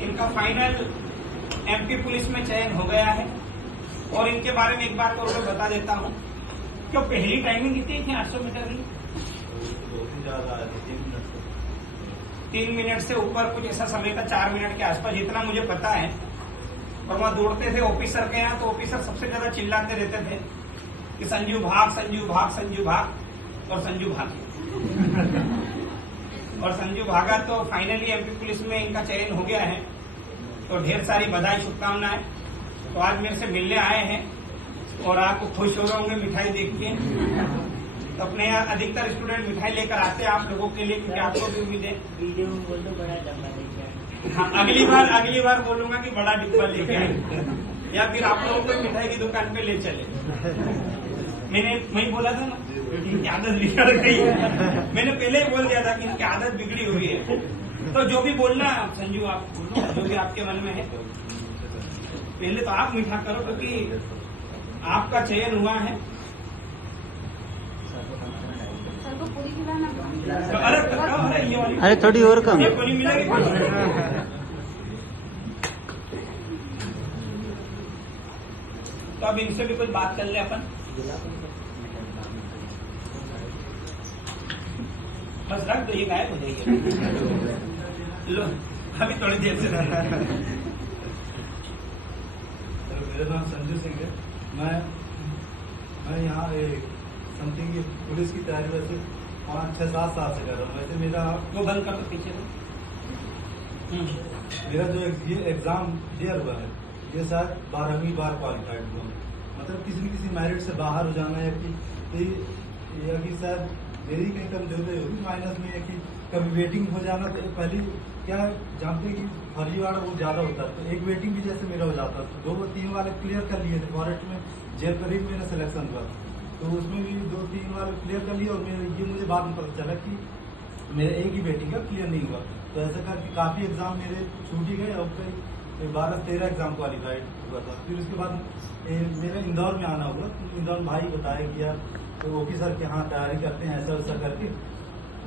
इनका final MP police में चयन हो गया है। और इनके बारे में एक बार और मैं बता देता हूँ कि पहली टाइमिंग कितनी थी 800 मीटर की? 3 मिनट से ऊपर कुछ ऐसा समय था, 4 मिनट के आसपास, जितना मुझे पता है। और वहां दौड़ते थे ऑफिसर के यहाँ, तो ऑफिसर सबसे ज्यादा चिल्लाते रहते थे कि संजू भाग, संजू भाग, संजू भाग, और संजू भागे। और संजू भागा तो फाइनली एमपी पुलिस में इनका चयन हो गया है। तो ढेर सारी बधाई, शुभकामनाएं। तो आज मेरे से मिलने आए हैं और आपको खुश हो रहे होंगे मिठाई देख के। तो अपने यहाँ अधिकतर स्टूडेंट मिठाई लेकर आते हैं आप लोगों के लिए, क्योंकि आपको भी उम्मीद है। वीडियो में बोल दो बड़ा डब्बा लेके हाँ, अगली बार बोलूंगा कि बड़ा डिब्बा लेके आए, या फिर आप लोगों को मिठाई की दुकान पे ले चले। मैं बोला था ना, इनकी आदत बिगड़ गई है। मैंने पहले ही बोल दिया था कि इनकी आदत बिगड़ी हुई है। तो जो भी बोलना संजू, आप बोलो जो भी आपके मन में है। पहले तो आप मीठा करो, क्योंकि आपका चयन हुआ है। पूरी खिलाना। अरे थोड़ी और कम। ये पूरी मिलेगी। तो अब इनसे भी कुछ बात कर ले अपन। बस रख दो, ये गायब हो जाएगी। लो अभी थोड़ी देर से। मेरा नाम संजू सिंह है। मैं यहाँ समथिंग पुलिस की तैयारी वैसे 5-6-7 साल से कर रहा हूँ। वैसे मेरा वो बंद कर दो पीछे। मेरा जो ये एग्जाम क्लियर हुआ है, ये शायद 12वीं बार क्वालिफाइड हुआ। मतलब किसी न किसी मेरिट से बाहर हो जाना, या कि शायद मेरी कहीं कमजोरी होगी माइनस में, है कि कभी वेटिंग हो जाना। तो पहले क्या जानते हैं कि फर्जीवाड़ा वो ज्यादा होता है, तो एक वेटिंग भी जैसे मेरा हो जाता है। तो 2-3 वाले क्लियर कर लिए थे फॉरेस्ट में, जेल पर ही मेरा सिलेक्शन हुआ, तो उसमें भी 2-3 वाले क्लियर कर लिए। और ये मुझे बाद में पता चला कि मेरा एक ही वेटिंग का क्लियर नहीं हुआ। तो ऐसा करके काफी एग्जाम मेरे छूट ही गए, और कई 12-13 एग्जाम क्वालिफाइड हुआ था। फिर उसके बाद मेरा इंदौर में आना हुआ। इंदौर में भाई बताया कि यार तो ओपी सर के यहाँ तैयारी करते हैं, ऐसा वैसा करके।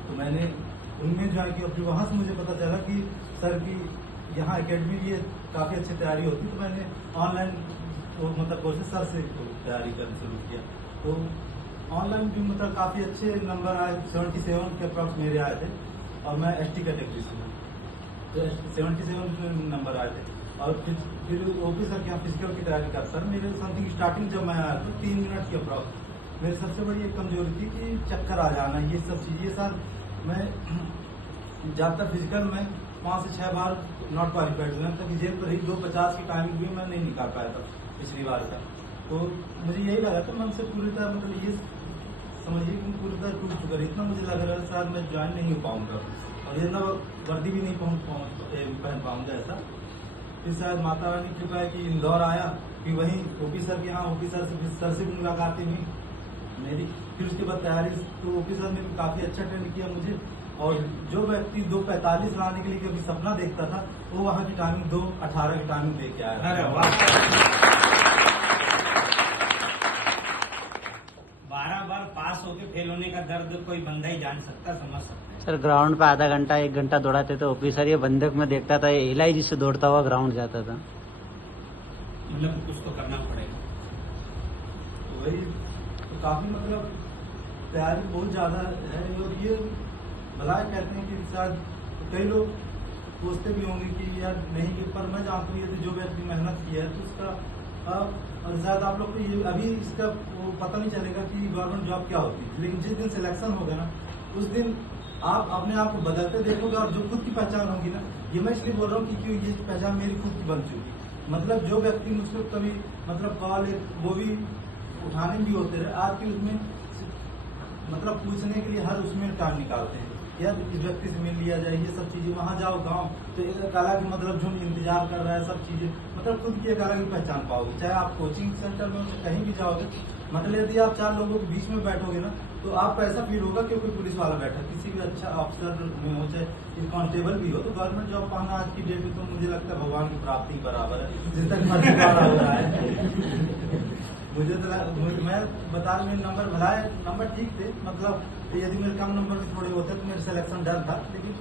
तो मैंने उनमें ज्वाइन किया। फिर वहां से मुझे पता चला कि सर की यहाँ एकेडमी ये काफी अच्छी तैयारी होती है। तो मैंने ऑनलाइन मतलब कोशिश सर से तैयारी करना शुरू किया। तो ऑनलाइन भी मतलब काफी अच्छे नंबर आए, 77 के अप्रॉक्स मेरे आए थे। और मैं ST कैटेगरी से हूँ, तो 77 नंबर आए थे। और फिर ओपी सर के यहाँ फिजिकल की तैयारी करता था। मेरे समथिंग स्टार्टिंग जब मैं आया तो 3 मिनट के अप्रॉक्स मेरी सबसे बड़ी एक कमजोरी थी कि चक्कर आ जाना, ये सब चीज। ये सर मैं ज्यादातर फिजिकल में 5 से 6 बार नॉट क्वालिफाइड हुआ, तक जेल पर ही 2:50 की टाइमिंग भी मैं नहीं निकाल पाया था पिछली बार का। तो मुझे यही लगा था, मन से पूरी तरह मतलब ये समझिए कि पूरी तरह टूट चुका है। इतना मुझे लग रहा है शायद मैं ज्वाइन नहीं हो पाऊंगा, और इतना वर्दी भी नहीं पहन पाऊंगा ऐसा। फिर शायद माता रानी की कृपा है कि इंदौर आया, कि वहीं ओपी सर के यहाँ ओपी सर से भी मुलाकातें हुई मेरी। फिर उसके बाद तैयारी, तो ओपी सर ने भी काफी अच्छा ट्रेन किया मुझे। और जो व्यक्ति 2:45 लाने के लिए कभी सपना देखता था, वो वहाँ की टाइमिंग 2:18 की टाइमिंग लेके आया। 12 बार पास होके फेल होने का दर्द कोई बंदा ही जान सकता, समझ सकता है। सर ग्राउंड पे आधा घंटा 1 घंटा दौड़ाते थे ओपी सर, ये बंदूक में देखता था, ये हिलाई जिससे दौड़ता हुआ ग्राउंड जाता था। मतलब कुछ तो करना पड़ेगा। वही तो काफी मतलब तैयारी बहुत ज्यादा है। और ये भला कहते हैं कि शायद कई लोग सोचते भी होंगे कि यार नहीं, पर मैं जानता हूँ जो व्यक्ति मेहनत किया है तो उसका और शायद आप लोग को ये अभी इसका वो पता नहीं चलेगा कि गवर्नमेंट जॉब क्या होती है। लेकिन जिस दिन सिलेक्शन होगा ना, उस दिन आप अपने आप को बदलते देखोगे, और जो खुद की पहचान होगी ना, ये मैं इसलिए बोल रहा हूँ क्योंकि ये पहचान मेरी खुद की बन चुकी। मतलब जो व्यक्ति मुझसे कभी मतलब कॉल वो भी उठाने भी होते रहे, आज की उसमें मतलब पूछने के लिए हर उसमें टाइम निकालते हैं, यार इस व्यक्ति से मिल लिया जाए, ये सब चीजें। वहां जाओ गांव तो एक अलग मतलब झुंड इंतजार कर रहा है, सब चीजें मतलब खुद की एक अलग ही पहचान पाओगे। चाहे आप कोचिंग सेंटर में कहीं भी जाओगे, मतलब यदि आप 4 लोगों के बीच में बैठोगे ना, तो आपको ऐसा फील होगा कि कोई पुलिस वाला बैठा, किसी भी अच्छा अफसर में हो, चाहे कांस्टेबल भी हो। तो गवर्नमेंट जॉब पाना आज की डेट में तो मुझे लगता है भगवान की प्राप्ति के बराबर है, जिस तक मर्जी वाला हो रहा है। मुझे तो मैं बता रहा, मेरे नंबर भला है, नंबर ठीक थे, मतलब यदि मेरे कम नंबर भी थोड़े होते तो मेरे सिलेक्शन डर था। लेकिन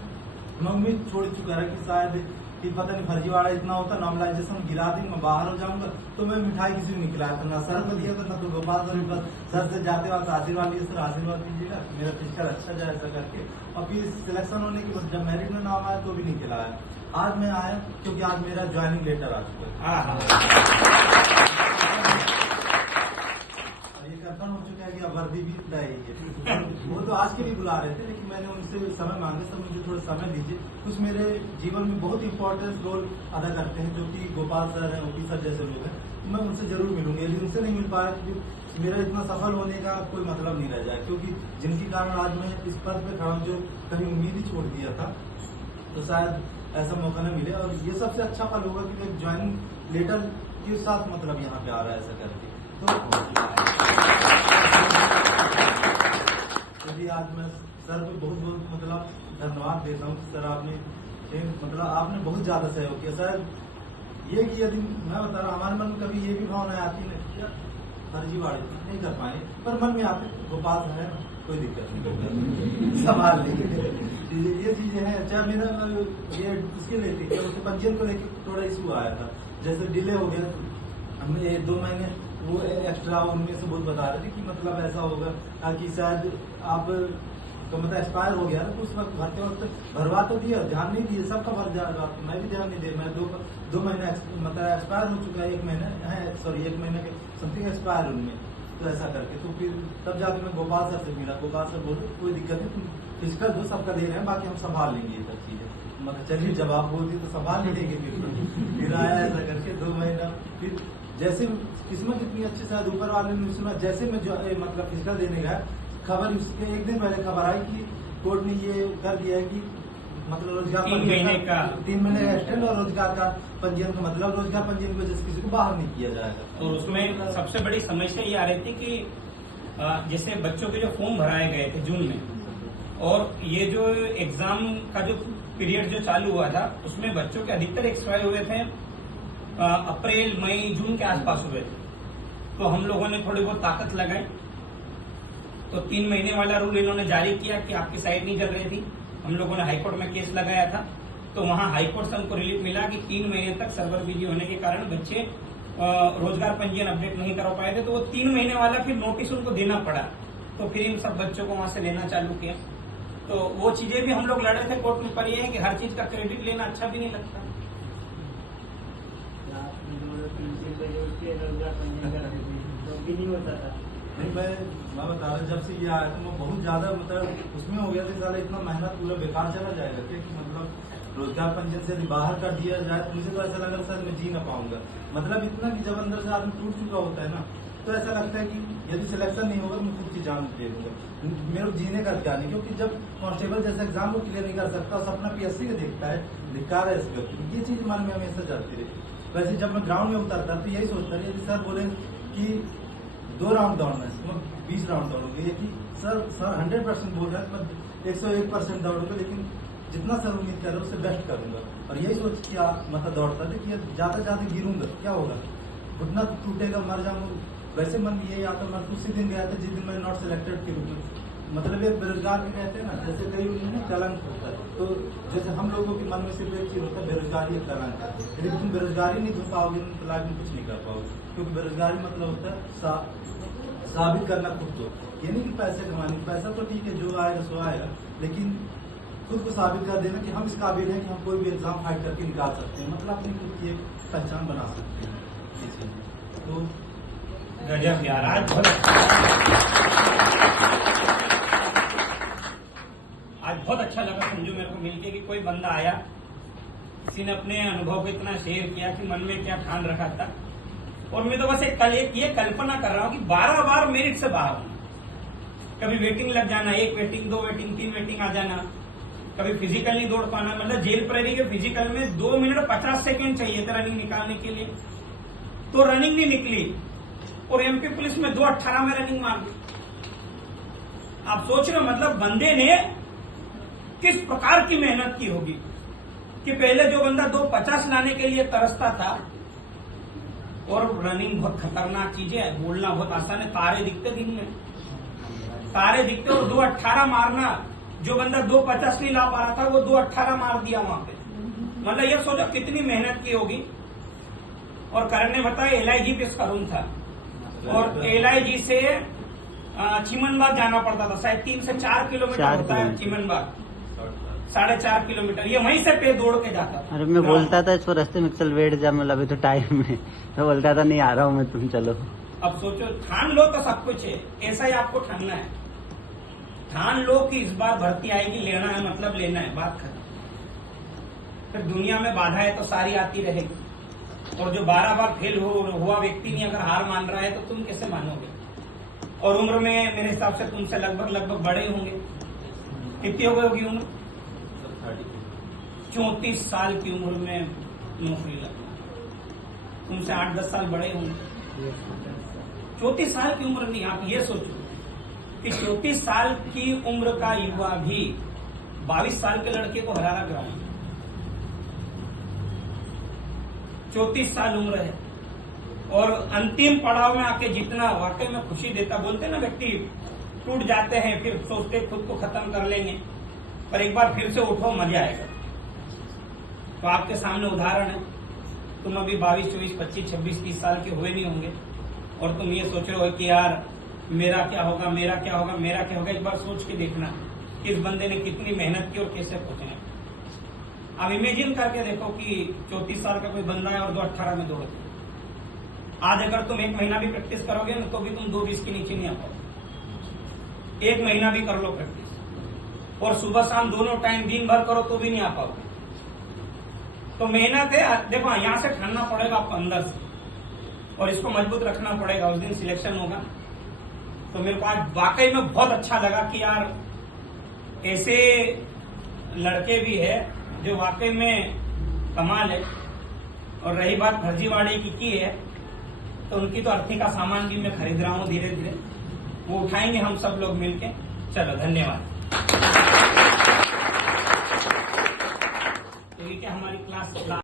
मैं उम्मीद छोड़ चुका है कि शायद कि पता नहीं फर्जीवाड़ा इतना होता, नॉर्मलाइजेशन गिरा देंगे, मैं बाहर हो जाऊंगा तो मैं मिठाई किसी को नहीं खिलाया था, ना सर को दिया था, ना तो गोपाल सर बस सर से जाते वक्त आशीर्वाद लिए, सर आशीर्वाद दीजिएगा मेरा फिजिकल अच्छा जाए ऐसा करके। और फिर सिलेक्शन होने के बाद जब मेरिट में नाम आया तो भी नहीं खिलाया। आज मैं आया क्योंकि आज मेरा ज्वाइनिंग लेटर आ चुका है, ये कंफर्म हो चुका है कि अब वर्दी भी है। वो तो आज के भी बुला रहे थे, लेकिन मैंने उनसे समय मांगे, सर मुझे थोड़ा समय दीजिए, कुछ मेरे जीवन में बहुत इंपॉर्टेंट रोल अदा करते हैं जो कि गोपाल सर हैं, ओपी सर जैसे लोग हैं, मैं उनसे जरूर मिलूंगी। यदि उनसे नहीं मिल पाया तो मेरा इतना सफल होने का कोई मतलब नहीं रह जाए, क्योंकि जिनके कारण आज मैं इस पद पे खड़ा हूं, जो कहीं उम्मीद ही छोड़ दिया था, तो शायद ऐसा मौका न मिले। और ये सबसे अच्छा पल होगा कि एक ज्वाइनिंग लेटर के साथ मतलब यहाँ पे आ रहा है ऐसा करके। तो आज मैं सर को बहुत बहुत मतलब धन्यवाद देता हूँ। सर आपने मतलब आपने बहुत ज्यादा सहयोग किया। सर ये कि यदि मैं बता रहा, हमारे मन में कभी ये भी भावना आती नहीं फर्जीवाड़े नहीं कर पाए, पर मन में आते गोपाल है ना, कोई दिक्कत नहीं, संभाल लेंगे। ये चीजें हैं। अच्छा मेरा ये इसके लेके उसके पंजीयन को लेके थोड़ा इशू आया था, जैसे डिले हो गया, हमने 2 महीने वो एक्स्ट्रा उनमें से बहुत बता रहे थे कि मतलब ऐसा होगा ताकि शायद आप तो मतलब एक्सपायर हो गया तो उस वक्त भरते वक्त भरवा तो दिया, ध्यान नहीं दिए, सबका भर जाएगा, मैं भी ध्यान नहीं दिया। मैं 2 महीने मतलब एक्सपायर हो चुका है, 1 महीने है, सॉरी 1 महीने के समथिंग एक्सपायर उनमें, तो ऐसा करके तो फिर तब जाकर मैं गोपाल सर से मिला। गोपाल सर बोले कोई दिक्कत नहीं, तुम फिजिकल दो, सबका दे रहे हैं, बाकी हम संभाल लेंगे ये सब चीजें। मतलब चलिए जब आप बोलती तो संभाल ही लेंगे। फिर आया ऐसा करके 2 महीना, फिर जैसे किस्मत इतनी अच्छी शायद ऊपर वाले ने सुना, जैसे मैं जो मतलब फिजिकल देने गया, खबर उसके 1 दिन पहले खबर आई कि कोर्ट ने ये कर दिया है कि मतलब रोजगार 3 महीने का 3 महीने का एक्सटेंड और रोजगार का पंजीयन का मतलब रोजगार पंजीयन की वजह से किसी को बाहर नहीं किया जाएगा। तो उसमें सबसे बड़ी समस्या ये आ रही थी कि जैसे बच्चों के जो फॉर्म भराए गए थे जून में, और ये जो एग्जाम का जो पीरियड जो चालू हुआ था उसमें बच्चों के अधिकतर एक्सपायर हुए थे अप्रैल मई जून के आसपास हुए थे। तो हम लोगों ने थोड़ी बहुत ताकत लगाई, तो 3 महीने वाला रूल इन्होंने जारी किया कि आपकी साइड नहीं चल रही थी। हम लोगों ने हाईकोर्ट में केस लगाया था, तो वहां हाईकोर्ट से हमको रिलीफ मिला कि 3 महीने तक सर्वर बिजी होने के कारण बच्चे रोजगार पंजीयन अपडेट नहीं कर पाए थे, तो वो 3 महीने वाला फिर नोटिस उनको देना पड़ा। तो फिर इन सब बच्चों को वहां से लेना चालू किया। तो वो चीजें भी हम लोग लड़ रहे थे कोर्ट में, पर ये है कि हर चीज का क्रेडिट लेना अच्छा भी नहीं लगता। तो भी नहीं होता था। नहीं मैं बता रहा, जब से ये आया तो मैं बहुत ज्यादा मतलब उसमें हो गया था, साला इतना मेहनत पूरा बेकार चला जाएगा कि मतलब रोजगार पंजीयन से बाहर कर दिया जाए तो मुझे तो ऐसा लगा शायद मैं जी ना पाऊंगा। मतलब इतना कि जब अंदर से आदमी टूट चुका होता है ना, तो ऐसा लगता है कि यदि सिलेक्शन नहीं होगा मैं खुद की जान दे दूंगा, मेरे जीने का क्या नहीं। क्योंकि जब कांस्टेबल जैसे एग्जाम को क्लियर नहीं कर सकता, सपना पीएससी का देखता है, धिक्कार है इसका, ये चीज मन में हमेशा जाती रही। वैसे जब मैं ग्राउंड में उतरता तो यही सोचता है, यदि सर बोले कि 2 राउंड दौड़ना है तो मैं 20 राउंड दौड़ूंगी, ये कि सर 100% बोल रहे हैं मैं 101% दौड़ूंगा, लेकिन जितना सर उम्मीद कर रहे उससे बेस्ट करूंगा। और यही सोच के मतलब दौड़ता था कि ज्यादा ज्यादा गिरूंगा क्या होगा, घुटना टूटेगा, मर जाऊंगा। वैसे मन ये आता, मैं उसी दिन गया था जिस दिन मैं नॉट सिलेक्टेड के रूप में, मतलब ये बेरोजगार भी कहते हैं ना, जैसे कई उन्हें कलंक होता है, तो जैसे हम लोगों के मन में सिर्फ एक चीज होता है बेरोजगारी एक कलंक है, यदि तुम बेरोजगारी नहीं ढूंढ पाओगे तो लाइफ में कुछ नहीं कर पाओगे। क्योंकि बेरोजगारी मतलब होता है साबित करना खुद को, ये नहीं कि पैसे कमाने, पैसा तो ठीक है जो आएगा सो आएगा, लेकिन खुद को साबित कर देना कि हम इस काबिल हैं कि हम कोई भी एग्जाम फाइट करके निकाल सकते हैं, मतलब अपनी खुद की एक पहचान बना सकते हैं ये चीज। तो गजब यार, आज बहुत अच्छा लगा समझो मेरे को मिलके कि कोई बंदा आया, किसी ने अपने अनुभव को इतना शेयर किया कि मन में क्या ठान रखा था। और मैं तो बस एक ये कल्पना कर रहा हूं कि 12 बार मेरिट से बाहर होना, कभी वेटिंग लग जाना, 1 वेटिंग 2 वेटिंग 3 वेटिंग आ जाना, कभी फिजिकल नहीं दौड़ पाना। मतलब जेल प्रेरी के फिजिकल में 2 मिनट 50 सेकेंड चाहिए था रनिंग निकालने के लिए, तो रनिंग नहीं निकली। और एमपी पुलिस में 2:18 में रनिंग मार दी। आप सोच रहे हो मतलब बंदे ने किस प्रकार की मेहनत की होगी कि पहले जो बंदा 2:50 लाने के लिए तरसता था, और रनिंग बहुत खतरनाक चीज है, बोलना बहुत आसान है, तारे दिखते दिन में, तारे दिखते और 2:18 मारना जो बंदा 2.50 नहीं ला पा रहा था वो 2.18 मार दिया वहां पे। मतलब ये सोचो कितनी मेहनत की होगी। और करण ने बताया LIG पे इसका रूम था और LIG से चिमनबाग जाना पड़ता था, शायद 3 से 4 किलोमीटर होता है चिमनबाग, 4.5 किलोमीटर। ये वहीं से पे दौड़ के जाता था। अरे मैं बोलता था इसको रास्ते में चल बैठ जा, मतलब अभी तो टाइम है, तो बोलता था नहीं आ रहा हूँ मैं, तुम चलो। अब सोचो ठान लो तो सब कुछ है, ऐसा ही आपको ठानना है। ठान लो कि इस बार भर्ती आएगी, लेना है मतलब लेना है, बात खत्म। फिर दुनिया में बाधाएं तो सारी आती रहेगी और जो 12 बार फेल हुआ व्यक्ति नहीं अगर हार मान रहा है तो तुम कैसे मानोगे। और उम्र में मेरे हिसाब से तुमसे लगभग बड़े होंगे। कितनी हो गई होगी उम्र? 34 साल की उम्र में नौकरी लगना, तुमसे 8-10 साल बड़े होंगे। 34 साल की उम्र नहीं, आप ये सोचो कि 34 साल की उम्र का युवा भी 22 साल के लड़के को हरा रहा है। 34 साल उम्र है और अंतिम पड़ाव में आके जितना वाकई में खुशी देता, बोलते ना व्यक्ति टूट जाते हैं फिर सोचते खुद को खत्म कर लेंगे, पर एक बार फिर से उठो मजा आएगा। तो आपके सामने उदाहरण है, तुम अभी 22, 24, 25, 26, 30 साल के हुए नहीं होंगे और तुम ये सोच रहे हो कि यार मेरा क्या होगा, मेरा क्या होगा, मेरा क्या होगा। एक बार सोच के देखना कि इस बंदे ने कितनी मेहनत की और कैसे पहुंचे। अब इमेजिन करके देखो कि 34 साल का कोई बंदा है और 2.18 में दौड़ते। आज अगर तुम 1 महीना भी प्रैक्टिस करोगे ना तो भी तुम 2:20 के नीचे नहीं आ पाओगे। 1 महीना भी कर लो प्रैक्टिस और सुबह शाम दोनों टाइम दिन भर करो तो भी नहीं आ पाओगे। तो मेहनत है, देखो यहां से ठानना पड़ेगा आपको अंदर से और इसको मजबूत रखना पड़ेगा। उस दिन सिलेक्शन होगा। तो मेरे को आज वाकई में बहुत अच्छा लगा कि यार ऐसे लड़के भी है जो वाकई में कमाल है। और रही बात फर्जीवाड़े की है तो उनकी तो अर्थी का सामान भी मैं खरीद रहा हूं धीरे धीरे, वो उठाएंगे हम सब लोग मिलके। चलो धन्यवाद। तो ये क्या हमारी क्लास